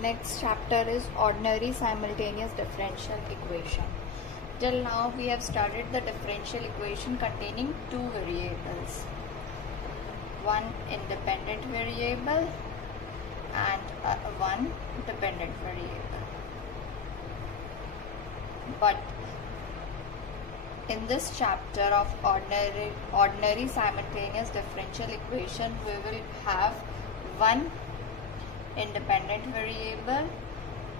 Next chapter is ordinary simultaneous differential equation. Till now we have studied the differential equation containing two variables, one independent variable and one dependent variable. But in this chapter of ordinary simultaneous differential equation, we will have one independent variable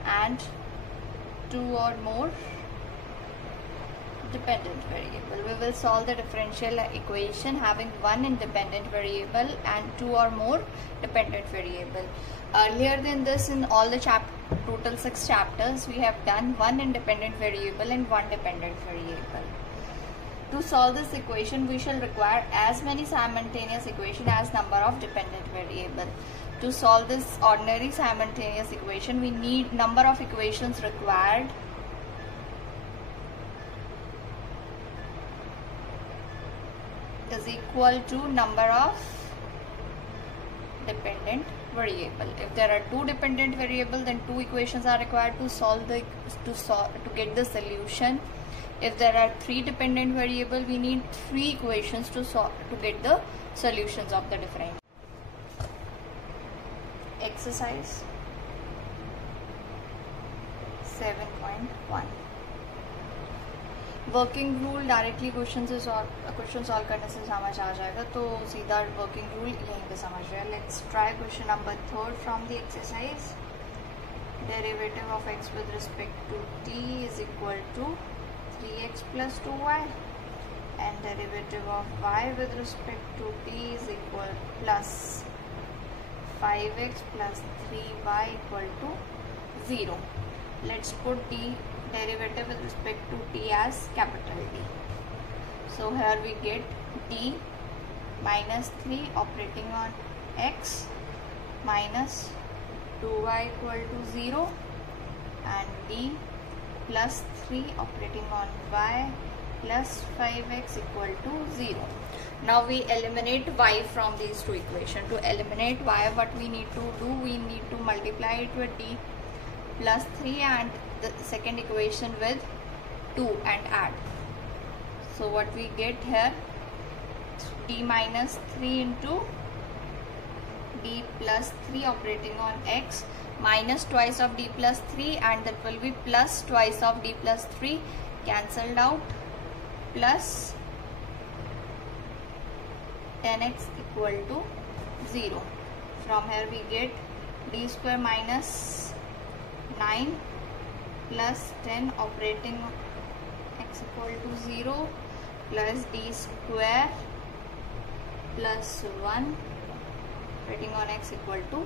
and two or more dependent variable. We will solve the differential equation having one independent variable and two or more dependent variable. Earlier than this, in all the total 6 chapters, we have done one independent variable and one dependent variable. To solve this equation, we shall require as many simultaneous equations as number of dependent variable. To solve this ordinary simultaneous equation, we need number of equations required is equal to number of dependent variable. If there are two dependent variables, then two equations are required to get the solution. If there are three dependent variables, we need three equations to get the solutions of the differential. Exercise 7.1. Working rule directly question solve करने से समझ आ जाएगा, तो सीधा working rule यहीं पे समझ रहे हैं. Let's try question number 3 from the exercise. Derivative of x with respect to t is equal to 3x plus 2y and derivative of y with respect to t is equal plus 5x plus 3y equal to 0. Let's put the derivative with respect to t as capital D. So here we get d minus 3 operating on x minus 2y equal to 0 and d plus 3 operating on y plus 5x equal to 0. Now we eliminate y from these two equations. To eliminate y, what we need to do, we need to multiply it with d plus 3 and the second equation with 2 and add. So what we get here, d minus 3 into d plus 3 operating on x minus twice of d plus 3 and that will be plus twice of d plus 3 cancelled out plus 10x equal to 0. From here we get d square minus 9 plus 10 operating x equal to 0 plus d square plus 1 operating on x equal to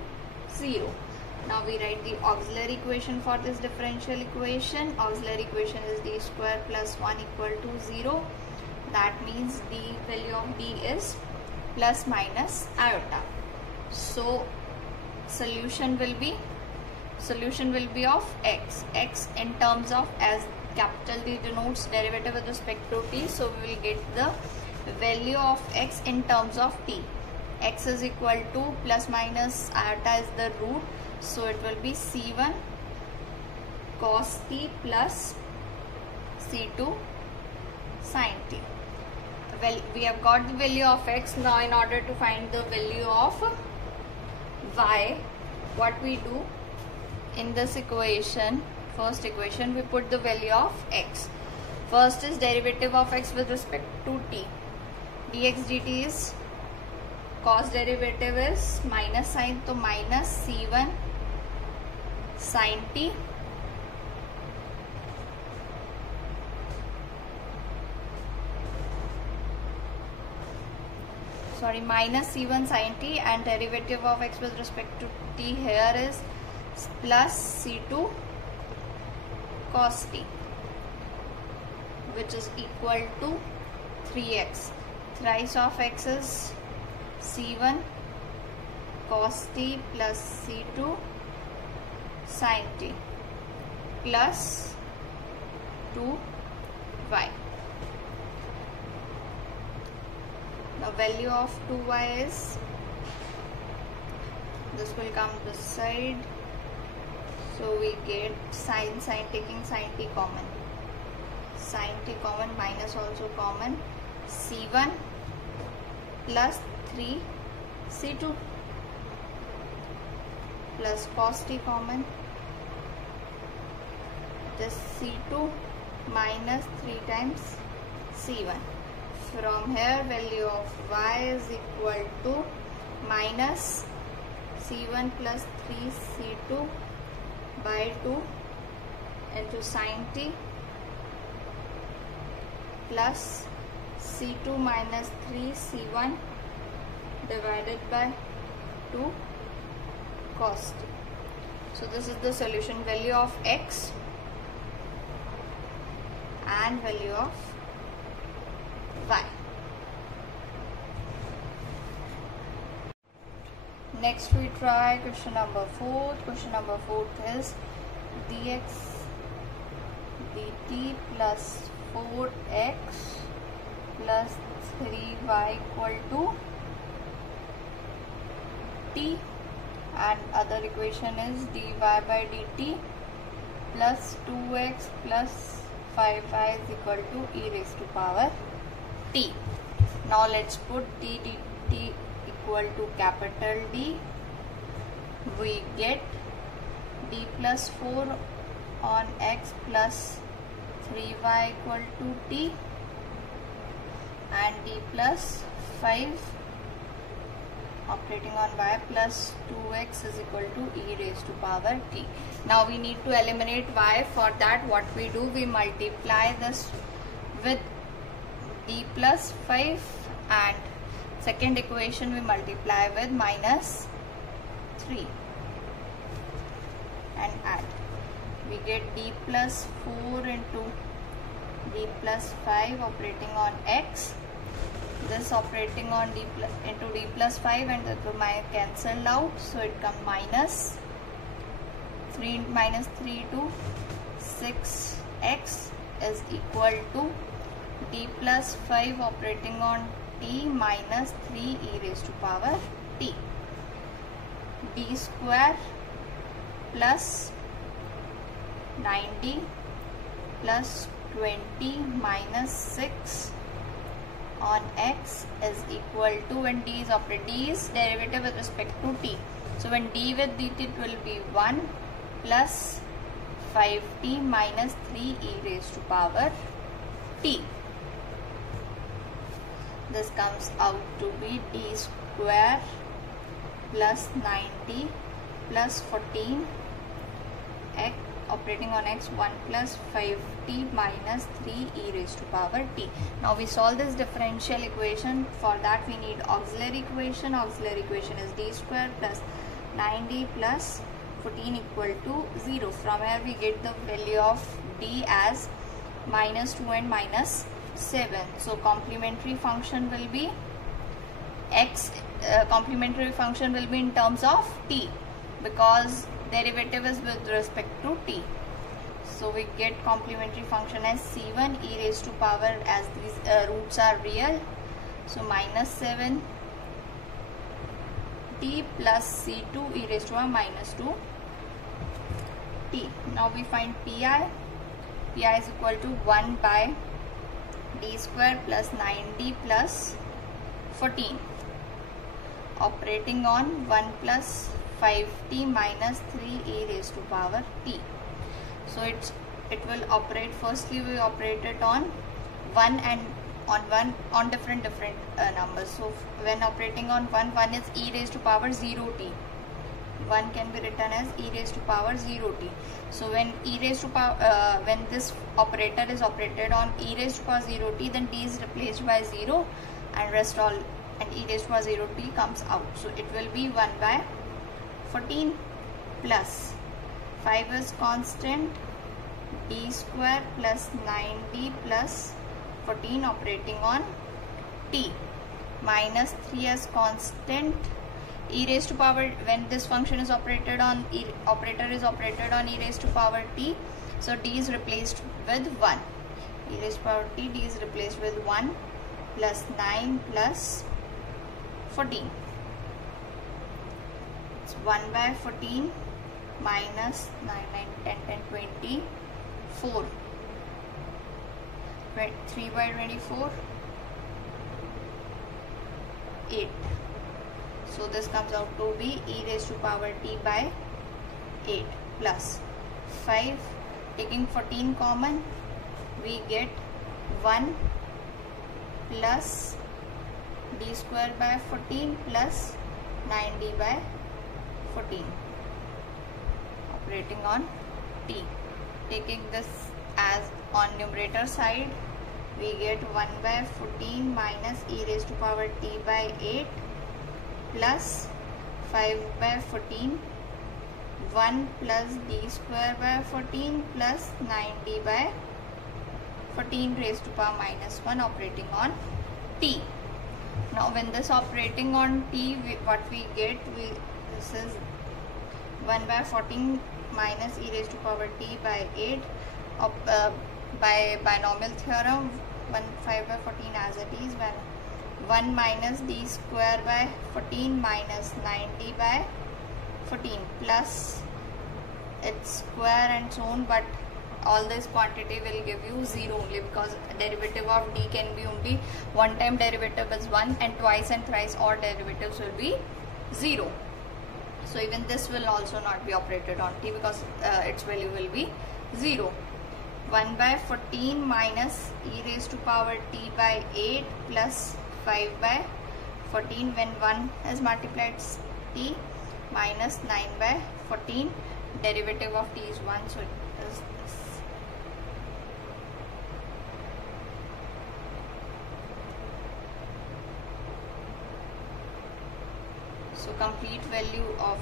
0. Now we write the auxiliary equation for this differential equation. Auxiliary equation is d square plus 1 equal to 0. That means the value of d is plus minus iota. So solution will be of x. X in terms of, as capital D denotes derivative with respect to t, so we will get the value of x in terms of t. X is equal to plus minus iota is the root, so it will be c1 cos t plus c2 sin t. Well, we have got the value of x. Now in order to find the value of y, what we do in this equation, first equation, we put the value of x. First is derivative of x with respect to t. dx dt is cos derivative is minus sign, so minus c1 sin t minus c1 sin t, and derivative of x with respect to t here is plus c2 cos t, which is equal to 3x. Thrice of x is c1 cos t plus c2 sin t plus 2y. The value of 2y is, this will come this side, So we get sine taking sine t common. Sine t common, minus also common. C1 plus 3 C2 plus cos t common. This C2 minus 3 times C1. From here value of y is equal to minus C1 plus 3 C2 by 2 into sin t plus C2 minus 3 C1 divided by 2 cos t. So this is the solution, value of x and value of y. Next we try question number 4. Question number 4 is dx dt plus 4x plus 3y equal to t, and other equation is dy by dt plus 2x plus 5y is equal to e raised to power t. Now let's put d dt equal to capital D. We get d plus 4 on x plus 3y equal to t, and d plus 5 operating on y plus 2x is equal to e raised to power t. Now we need to eliminate y. For that what we do, we multiply this with d plus 5 and second equation we multiply with minus 3 and add. We get d plus 4 into d plus 5 operating on x. This operating on d plus into d plus 5 and the cancelled out, so it comes minus 3 minus 3 to 6x is equal to d plus 5 operating on t minus 3 e raised to power t. D square plus 90 plus 20 minus 6 on x is equal to, when d is operated, d is derivative with respect to t. So when d with dt it will be 1 plus 5t minus 3 e raised to power t. This comes out to be d square plus 90 plus 14 x operating on x 1 plus 5t minus 3 e raised to power t. Now we solve this differential equation. For that we need auxiliary equation. Auxiliary equation is d square plus 90 plus 14 equal to 0. From here we get the value of d as minus 2 and minus 7. So complementary function will be x, complementary function will be in terms of t, because derivative is with respect to t. So we get complementary function as c1 e raised to power, as these roots are real, so minus 7 t plus c2 e raised to power minus 2 t. Now we find pi. Pi is equal to 1 by d square plus 90 plus 14 operating on 1 plus 5t minus 3 e raised to power t. So it will operate, firstly we operate it on 1 and on different numbers. So when operating on 1 is e raised to power 0t. 1 can be written as e raised to power 0t. So when e raised to power when this operator is operated on e raised to power 0t, then t is replaced by 0 and rest all, and e raised to power 0t comes out. So it will be 1 by 14 plus 5 is constant, d square plus 90 plus 14 operating on t minus 3 as constant, e raised to power, when this function is operated on operator is operated on e raised to power t, so d is replaced with 1. E raised to power t, d is replaced with 1 plus 9 plus 14. It's 1 by 14 minus 9, 9, 10, 10, 24. 3 by 24, 8. So this comes out to be e raised to power t by 8 plus 5. Taking 14 common, we get 1 plus d square by 14 plus 9d by 14. Operating on t. Taking this as on numerator side, we get 1 by 14 minus e raised to power t by 8 plus 5 by 14, 1 plus d square by 14 plus 9d by 14 raised to power minus 1, operating on t. Now when this operating on t, what we get, this is 1 by 14 minus e raised to power t by 8. By binomial theorem, 5 by 14 as it is, when 1 minus d square by 14 minus 9d by 14 plus its square and so on, but all this quantity will give you 0 only, because derivative of d can be only one time derivative is 1, and twice and thrice all derivatives will be 0. So even this will also not be operated on t, because its value will be 0. 1 by 14 minus e raised to power t by 8 plus 5 by 14, when 1 is multiplied t, minus 9 by 14, derivative of t is 1, so it is this. So complete value of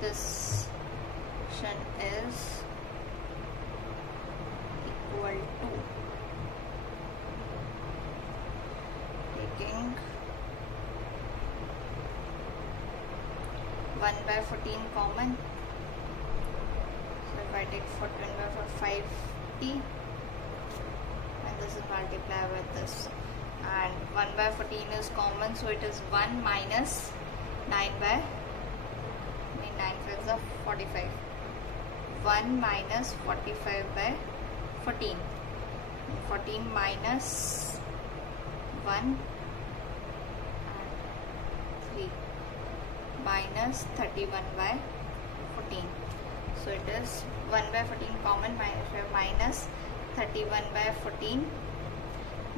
this function is equal to, taking 1 by 14 common, so if I take 14 by 5t, and this is multiplied with this, and 1 by 14 is common, so it is 1 minus 9 by 9 5s are 45, 1 minus 45 by 14, 14 minus 1 and 3 minus 31 by 14, so it is 1 by 14 common, minus 31 by 14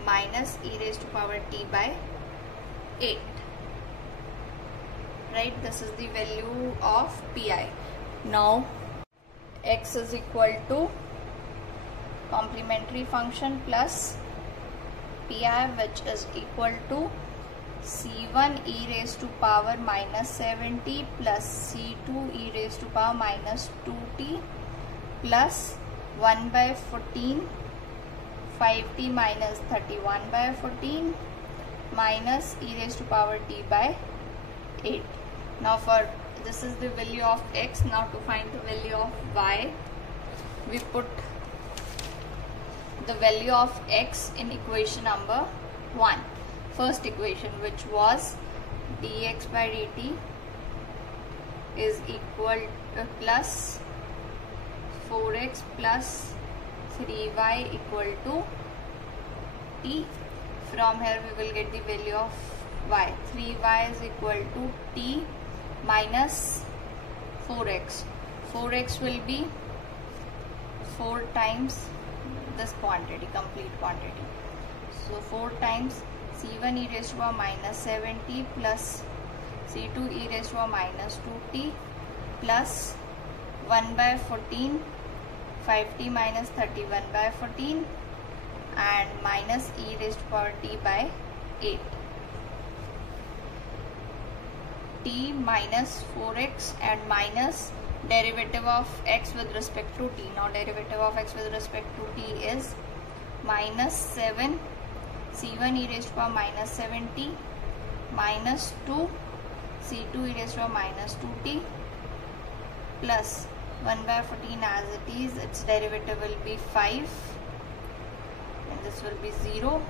minus e raised to power t by 8. Right, this is the value of pi. Now x is equal to complementary function plus pi, which is equal to c1 e raised to power minus 7t plus c2 e raised to power minus 2t plus 1 by 14 5t minus 31 by 14 minus e raised to power t by 8. Now for this is the value of x. Now to find the value of y, we put the value of x in equation number 1, first equation, which was dx by dt is equal to plus 4x plus 3y equal to t. From here we will get the value of y. 3y is equal to t minus 4x. 4x will be 4 times this quantity, complete quantity. So 4 times c1 e raised to power minus 7t plus c2 e raised to power minus 2t plus 1 by 14 5t minus 31 by 14 and minus e raised to power t by 8. T minus 4x and minus derivative of x with respect to t. Now derivative of x with respect to t is minus 7 c1 e raised to power minus 7t minus 2 c2 e raised to power minus 2t plus 1 by 14 as it is, its derivative will be 5 and this will be 0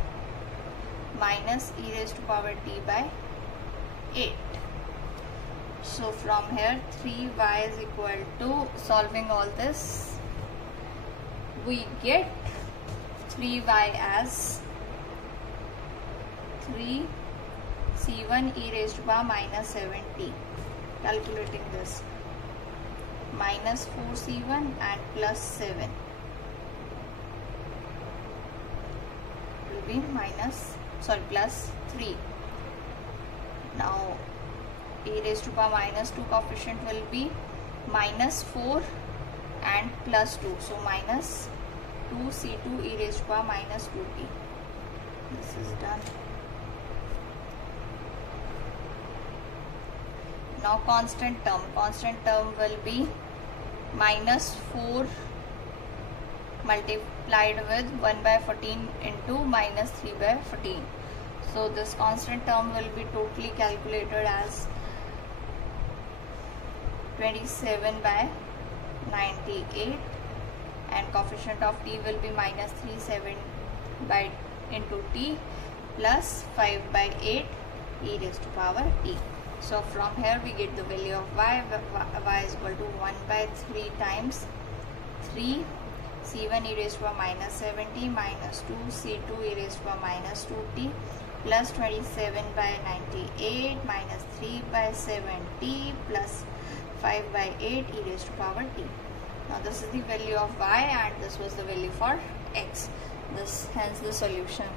minus e raised to power t by 8. So from here 3y is equal to, solving all this, we get 3y as 3c1 e raised to power minus 7t. Calculating this, minus 4c1 and plus 7 will be plus 3. Now e raised to power minus 2 coefficient will be minus 4 and plus 2. So minus 2c2 e raised to power minus 2t. This is done. Now constant term will be minus 4 multiplied with 1 by 14 into minus 3 by 14. So this constant term will be totally calculated as 27 by 98, and coefficient of t will be minus 37 by into t plus 5 by 8 e raised to power t. So from here we get the value of y is equal to 1 by 3 times 3 c1 e raised to power minus 7t minus 2 c2 e raised to power minus 2t plus 27 by 98 minus 3 by 7t plus 5 by 8 e raised to power t. Now this is the value of y and this was the value for x. Hence the solution.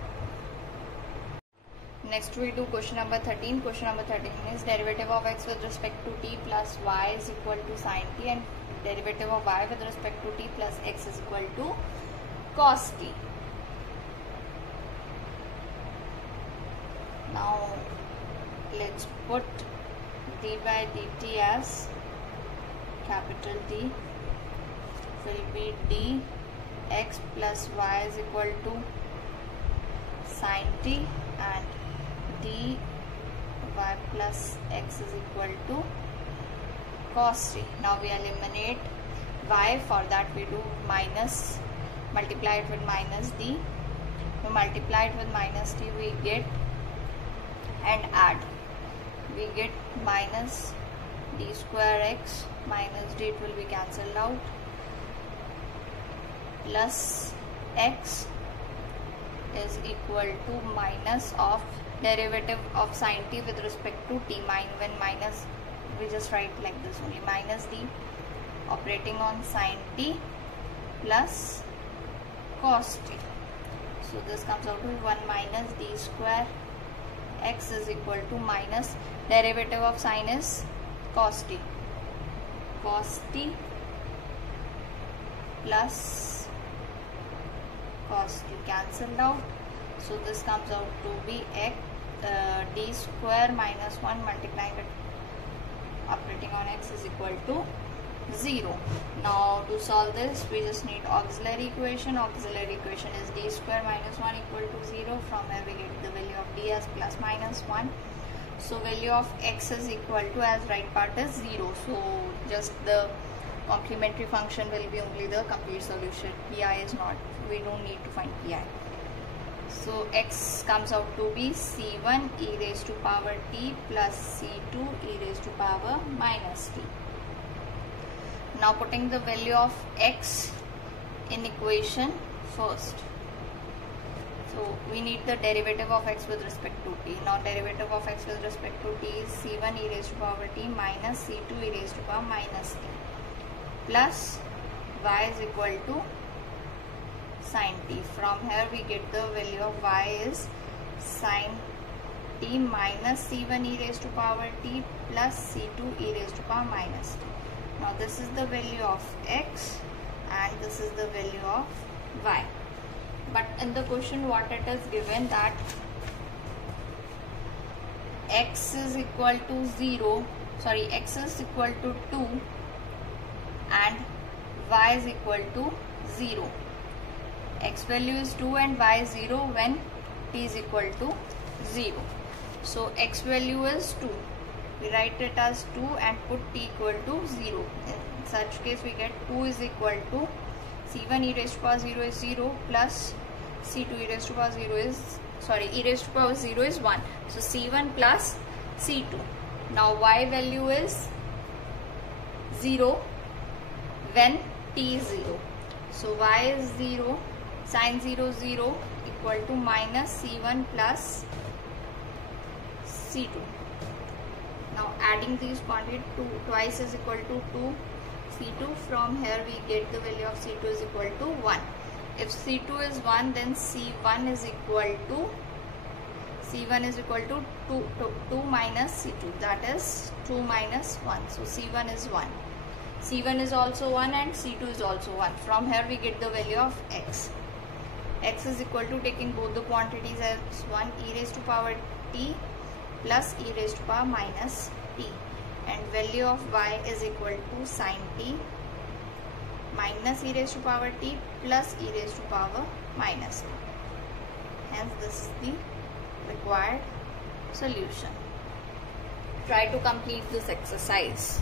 Next we do question number 13. Question number 13 is derivative of x with respect to t plus y is equal to sin t, and derivative of y with respect to t plus x is equal to cos t. Now let's put d by dt as capital T will be dx plus y is equal to sin t, and dy plus x is equal to cos t. Now we eliminate y. For that we do minus, multiply it with minus d. We multiply it with minus t, we get, and add, we get minus d square x minus d, it will be cancelled out, plus x is equal to minus of derivative of sin t with respect to t. When minus, we just write like this only, minus d operating on sin t plus cos t. So this comes out to 1 minus d square x is equal to minus derivative of sin is cos t plus cos t cancelled out. So this comes out to be x d square minus 1 multiplying it operating on x is equal to 0. Now to solve this we just need auxiliary equation. Auxiliary equation is d square minus 1 equal to 0. From here we get the value of d as plus minus 1. So value of x is equal to, as right part is 0, so just the complementary function will be only the complete solution. Pi is not, we don't need to find pi. So x comes out to be c1 e raised to power t plus c2 e raised to power minus t. Now putting the value of x in equation first. So we need the derivative of x with respect to t. Now derivative of x with respect to t is c1 e raised to power t minus c2 e raised to power minus t plus y is equal to sin t. From here we get the value of y is sin t minus c1 e raised to power t plus c2 e raised to power minus t. Now this is the value of x and this is the value of y. But in the question what it is given, that x is equal to 0, sorry, x is equal to 2 and y is equal to 0. X value is 2 and y is 0 when t is equal to 0. So x value is 2. We write it as 2 and put t equal to 0. In such case we get 2 is equal to c1 e raised to power 0 is 0 plus c2 e raised to power 0 is, sorry, e raised to power 0 is 1. So c1 plus c2 Now y value is 0 when t is 0. So y is 0, sine 0 0 equal to minus c1 plus c2. Now adding these quantities, 2 twice is equal to 2 c2. From here we get the value of c2 is equal to 1. If c2 is 1, then c1 is equal to 2 minus c2, that is 2 minus 1. So c1 is 1. c1 is also 1 and c2 is also 1. From here we get the value of x. X is equal to, taking both the quantities as 1, e raised to power t plus e raised to power minus t, and value of y is equal to sine t minus e raised to power t plus e raised to power minus t. Hence this is the required solution. Try to complete this exercise.